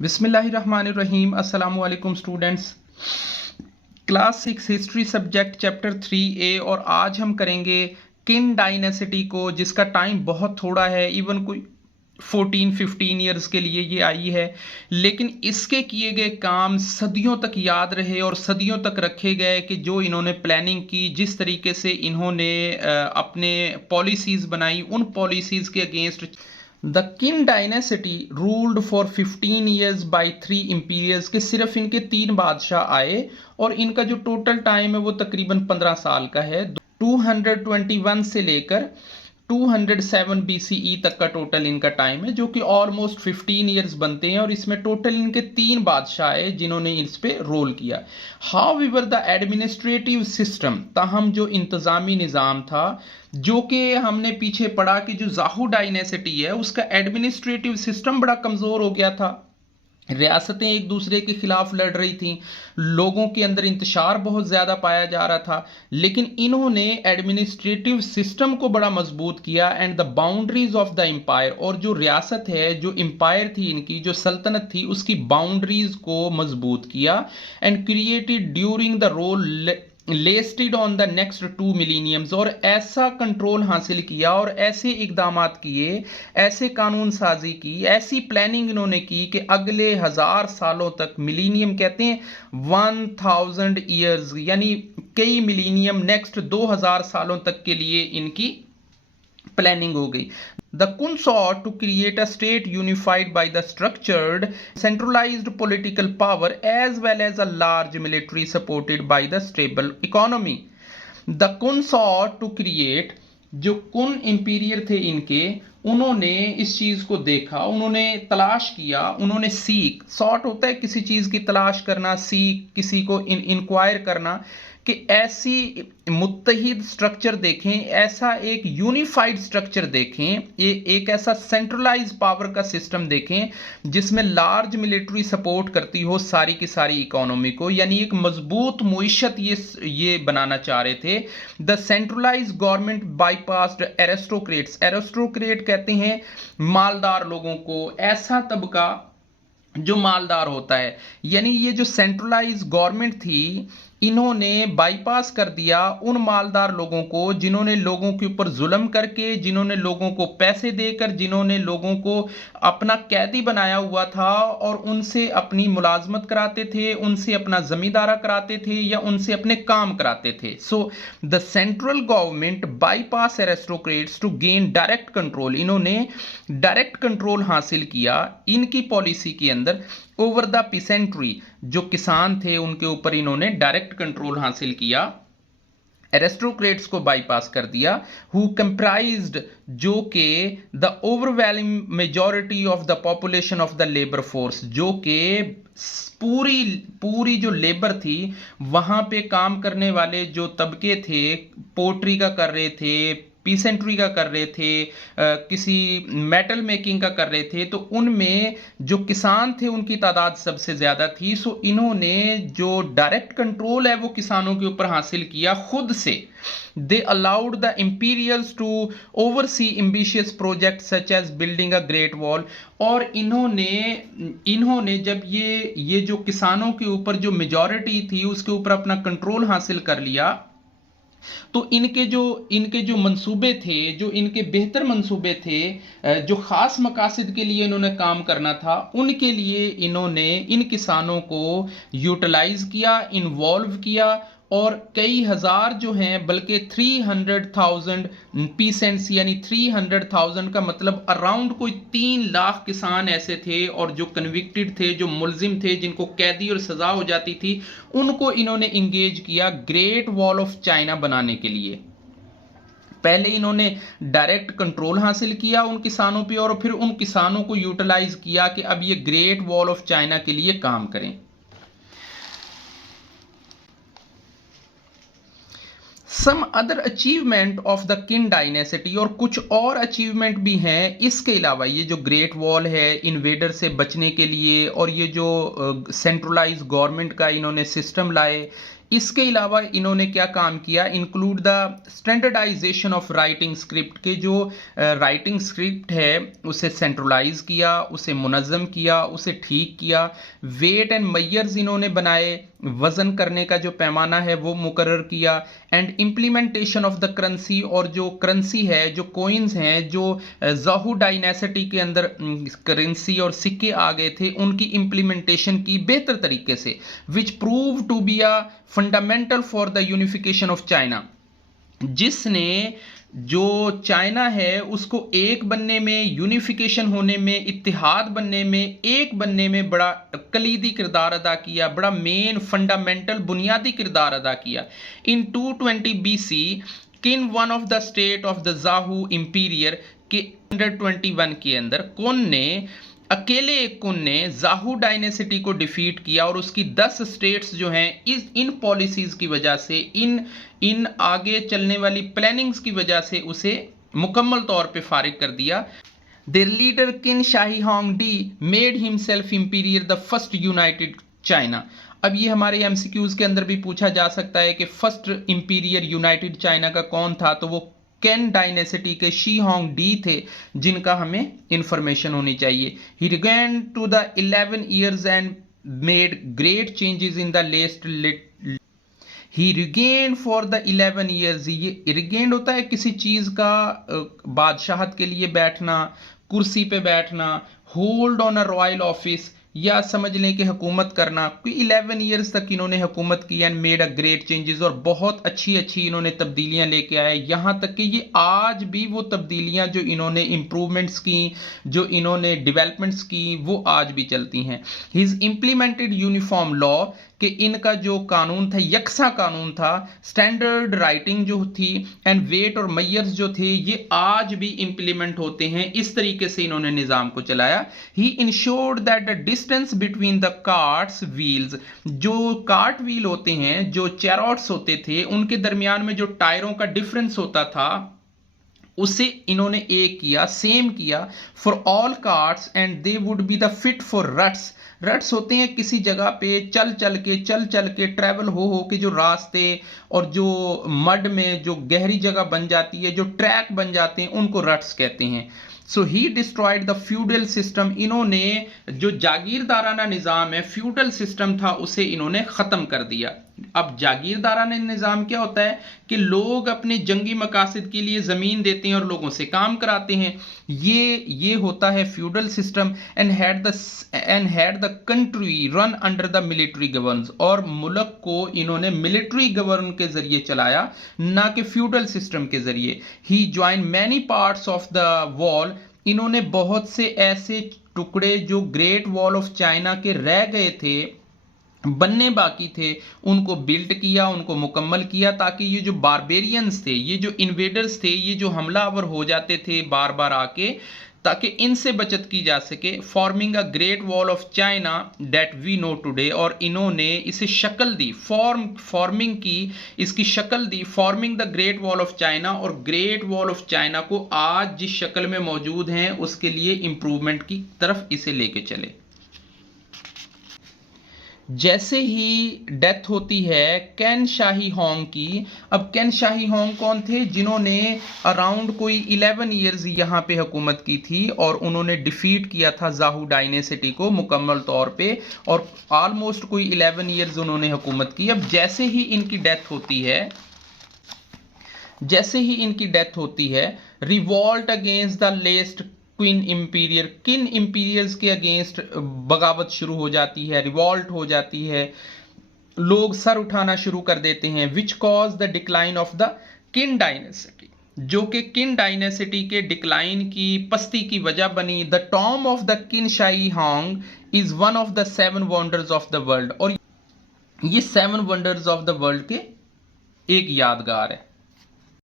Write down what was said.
बिस्मिल्लाहिर्रहमानिर्रहीम। अस्सलाम वालेकुम students. Class 6 history subject chapter 3A और आज हम करेंगे किन डायनेसिटी को, जिसका टाइम बहुत थोड़ा है, इवन कोई 14-15 ईयर्स के लिए ये आई है, लेकिन इसके किए गए काम सदियों तक याद रहे और सदियों तक रखे गए कि जो इन्होंने प्लानिंग की, जिस तरीके से इन्होंने अपने पॉलिसीज़ बनाई, उन पॉलिसीज़ के against the Qin dynasty ruled for 15 years by 3 इंपीरियर्स के सिर्फ इनके 3 बादशाह आए और इनका जो टोटल टाइम है वो तकरीबन 15 साल का है। 221 से लेकर 207 BCE तक का टोटल इनका टाइम है, जो कि ऑलमोस्ट 15 ईयर्स बनते हैं और इसमें टोटल इनके 3 बादशाह आए जिन्होंने इस पे रोल किया। हाउएवर द एडमिनिस्ट्रेटिव सिस्टम, ताहम जो इंतज़ामी निज़ाम था, जो कि हमने पीछे पढ़ा कि जो जाहू डायनेसिटी है उसका एडमिनिस्ट्रेटिव सिस्टम बड़ा कमज़ोर हो गया था। रियासतें एक दूसरे के खिलाफ लड़ रही थीं, लोगों के अंदर इंतशार बहुत ज़्यादा पाया जा रहा था, लेकिन इन्होंने एडमिनिस्ट्रेटिव सिस्टम को बड़ा मजबूत किया and the boundaries of the empire, और जो रियासत है, जो एम्पायर थी इनकी, जो सल्तनत थी, उसकी बाउंड्रीज को मजबूत किया and created during the rule lasted on the next 2 millenniums, और ऐसा कंट्रोल हासिल किया और ऐसे इकदाम किए, ऐसे कानून साजी की, ऐसी प्लानिंग इन्होंने की कि अगले 1000 सालों तक, मिलीनियम कहते हैं 1000 ईयर्स, यानी कई मिलीनियम, नेक्स्ट 2000 सालों तक के लिए इनकी प्लानिंग हो गई। The Kun sought to create a state unified by the structured, centralized political power as well as a large military supported by the stable economy. The Kun sought to create, जो कुन imperial थे इनके, उन्होंने इस चीज को देखा, उन्होंने तलाश किया, उन्होंने सीख, सॉर्ट होता है किसी चीज की तलाश करना, सीख किसी को इंक्वायर करना, कि ऐसी मुत्तहिद स्ट्रक्चर देखें, ऐसा एक यूनिफाइड स्ट्रक्चर देखें, एक ऐसा सेंट्रलाइज पावर का सिस्टम देखें जिसमें लार्ज मिलिट्री सपोर्ट करती हो सारी की सारी इकोनॉमी को, यानी एक मजबूत मुईशत ये बनाना चाह रहे थे। The centralise government bypassed aristocrats, aristocrat कहते हैं मालदार लोगों को, ऐसा तबका जो मालदार होता है, यानी ये जो सेंट्रलाइज गवर्नमेंट थी, इन्होंने बाईपास कर दिया उन मालदार लोगों को जिन्होंने लोगों के ऊपर जुल्म करके, जिन्होंने लोगों को पैसे देकर, जिन्होंने लोगों को अपना कैदी बनाया हुआ था और उनसे अपनी मुलाजमत कराते थे, उनसे अपना जमींदारा कराते थे या उनसे अपने काम कराते थे। So the central government bypass aristocrats to gain direct control, इन्होंने डायरेक्ट कंट्रोल हासिल किया इनकी पॉलिसी के अंदर ओवर द पीसेंट्री, जो किसान थे उनके ऊपर इन्होंने डायरेक्ट कंट्रोल हासिल किया, एरिस्टोक्रेट्स को बाईपास कर दिया, हु कंप्राइज्ड, जो कि the overwhelming majority of the population of the labour force, जो कि पूरी पूरी जो लेबर थी, वहां पे काम करने वाले जो तबके थे, पोट्री का कर रहे थे, पीसेंट्री का कर रहे थे, किसी मेटल मेकिंग का कर रहे थे, तो उनमें जो किसान थे उनकी तादाद सबसे ज़्यादा थी। सो इन्होंने जो डायरेक्ट कंट्रोल है वो किसानों के ऊपर हासिल किया खुद से। They allowed the imperials to oversee ambitious project such as building a great wall, और इन्होंने जब ये जो किसानों के ऊपर जो मेजॉरिटी थी उसके ऊपर अपना कंट्रोल हासिल कर लिया, तो इनके जो मंसूबे थे, जो इनके बेहतर मंसूबे थे, जो खास मकासद के लिए इन्होंने काम करना था, उनके लिए इन्होंने इन किसानों को यूटिलाइज किया, इन्वॉल्व किया, और कई हजार जो हैं, बल्कि 300,000 पीसेंट्स, यानी 300,000 का मतलब अराउंड कोई 3 लाख किसान ऐसे थे और जो कन्विक्टेड थे, जो मुलजिम थे, जिनको कैदी और सजा हो जाती थी, उनको इन्होंने इंगेज किया ग्रेट वॉल ऑफ चाइना बनाने के लिए। पहले इन्होंने डायरेक्ट कंट्रोल हासिल किया उन किसानों पे और फिर उन किसानों को यूटिलाइज किया कि अब ये ग्रेट वॉल ऑफ चाइना के लिए काम करें। Some other achievement of the Qin dynasty, और कुछ और अचीवमेंट भी हैं इसके अलावा, ये जो ग्रेट वॉल है इन्वेडर से बचने के लिए, और ये जो सेंट्रलाइज गवर्नमेंट का इन्होंने सिस्टम लाए, इसके अलावा इन्होंने क्या काम किया, include the standardisation of writing script के जो राइटिंग स्क्रिप्ट है उसे सेंट्रलाइज किया, उसे मुनज़्ज़म किया, उसे ठीक किया। वेट एंड मैयर्स इन्होंने बनाए, वजन करने का जो पैमाना है वो मुकर्रर किया। And implementation of the currency, और जो करेंसी है, जो कॉइन्स हैं, जो ज़ाहू डायनेसिटी के अंदर करेंसी और सिक्के आ गए थे, उनकी इम्प्लीमेंटेशन की बेहतर तरीके से, which prove to be a fundamental for the unification of China, जिसने जो चाइना है उसको एक बनने में, यूनिफिकेशन होने में, इत्तिहाद बनने में, एक बनने में बड़ा कलीदी किरदार अदा किया, बड़ा मेन फंडामेंटल बुनियादी किरदार अदा किया। In 220 BC Qin one of the state of the Zhou emperor के 121 के अंदर कौन ने, अकेले एक कुन ने ज़ाहू डायनेसिटी को डिफीट किया, और उसकी 10 स्टेट्स जो हैं इन पॉलिसीज की वजह से, इन आगे चलने वाली प्लानिंग्स की वजह से उसे मुकम्मल तौर पे फारिग कर दिया। Their leader Qin Shi Huangdi made himself emperor the first united China. अब ये हमारे एमसीक्यूज के अंदर भी पूछा जा सकता है कि फर्स्ट इंपीरियर यूनाइटेड चाइना का कौन था, तो वो कैन डायनेसिटी के शी होंग डी थे, जिनका हमें इंफॉर्मेशन होनी चाहिए। He reigned to the 11 years and made great changes in the last he reigned for the 11 years। ये रिगेंड होता है किसी चीज का बादशाहत के लिए बैठना, कुर्सी पे बैठना, hold on a royal office, या समझ लें कि हुकूमत करना। 11 years तक इन्होंने हुकूमत की and made a great changes, और बहुत अच्छी अच्छी इन्होंने तब्दीलियां लेके आए, यहाँ तक कि ये आज भी वो तब्दीलियां जो इन्होंने इम्प्रूवमेंट्स की, जो इन्होंने डेवलपमेंट्स की, वो आज भी चलती हैं। हिज इम्प्लीमेंटेड यूनिफॉर्म लॉ, कि इनका जो कानून था यकसा कानून था, स्टैंडर्ड राइटिंग जो थी, एंड वेट और मैयर्स जो थे, ये आज भी इंप्लीमेंट होते हैं। इस तरीके से इन्होंने निज़ाम को चलाया। He ensured that the distance between the carts wheels, जो कार्ट व्हील होते हैं, जो चैरोट्स होते थे, उनके दरमियान में जो टायरों का डिफरेंस होता था, उसे इन्होंने एक किया, सेम किया for all carts, and they would be the fit for रट्स। रट्स होते हैं किसी जगह पे चल चल के ट्रैवल हो के जो रास्ते और जो मड में जो गहरी जगह बन जाती है, जो ट्रैक बन जाते हैं, उनको रट्स कहते हैं। सो ही डिस्ट्रॉयड द फ्यूडल सिस्टम, इन्होंने जो जागीरदाराना निज़ाम है, फ्यूडल सिस्टम था, उसे इन्होंने ख़त्म कर दिया। अब जागीरदाराना निज़ाम क्या होता है कि लोग अपने जंगी मकासद के लिए ज़मीन देते हैं और लोगों से काम कराते हैं, ये होता है feudal system. And had the country run under the military governance, और मुल्क को इन्होंने मिलिट्री गवर्न के ज़रिए चलाया, ना कि फ्यूडल सिस्टम के ज़रिए। He join many parts of the wall, इन्होंने बहुत से ऐसे टुकड़े जो ग्रेट वॉल ऑफ चाइना के रह गए थे, बनने बाकी थे, उनको बिल्ड किया, उनको मुकम्मल किया, ताकि ये जो बारबेरियंस थे, ये जो इन्वेडर्स थे, ये जो हमलावर हो जाते थे बार बार आके, ताकि इनसे बचत की जा सके। Forming a great wall of China that we know today, और इन्होंने इसे शक्ल दी, फॉर्मिंग की, इसकी शक्ल दी, forming the great wall of China, और ग्रेट वॉल ऑफ चाइना को आज जिस शक्ल में मौजूद हैं उसके लिए इंप्रूवमेंट की तरफ इसे लेके चले। जैसे ही डेथ होती है कैन शाही होंग की, अब कैन शाही होंग कौन थे, जिन्होंने अराउंड कोई 11 years यहाँ पे हुकूमत की थी, और उन्होंने डिफीट किया था ज़ाहू डायनेसिटी को मुकम्मल तौर पे, और ऑलमोस्ट कोई 11 years उन्होंने हुकूमत की। अब जैसे ही इनकी डेथ होती है, revolt against the लेस्ट queen imperial, किन इंपीरियर्स के अगेंस्ट बगावत शुरू हो जाती है, रिवॉल्ट हो जाती है, लोग सर उठाना शुरू कर देते हैं। Which cause the decline of the Qin dynasty, जो कि किन डायनेसिटी के डिक्लाइन की, पस्ती की वजह बनी। The Tom of the Qin Shi Huang is one of the 7 wonders of the world, और ये 7 वंडर्स ऑफ द वर्ल्ड के एक यादगार है।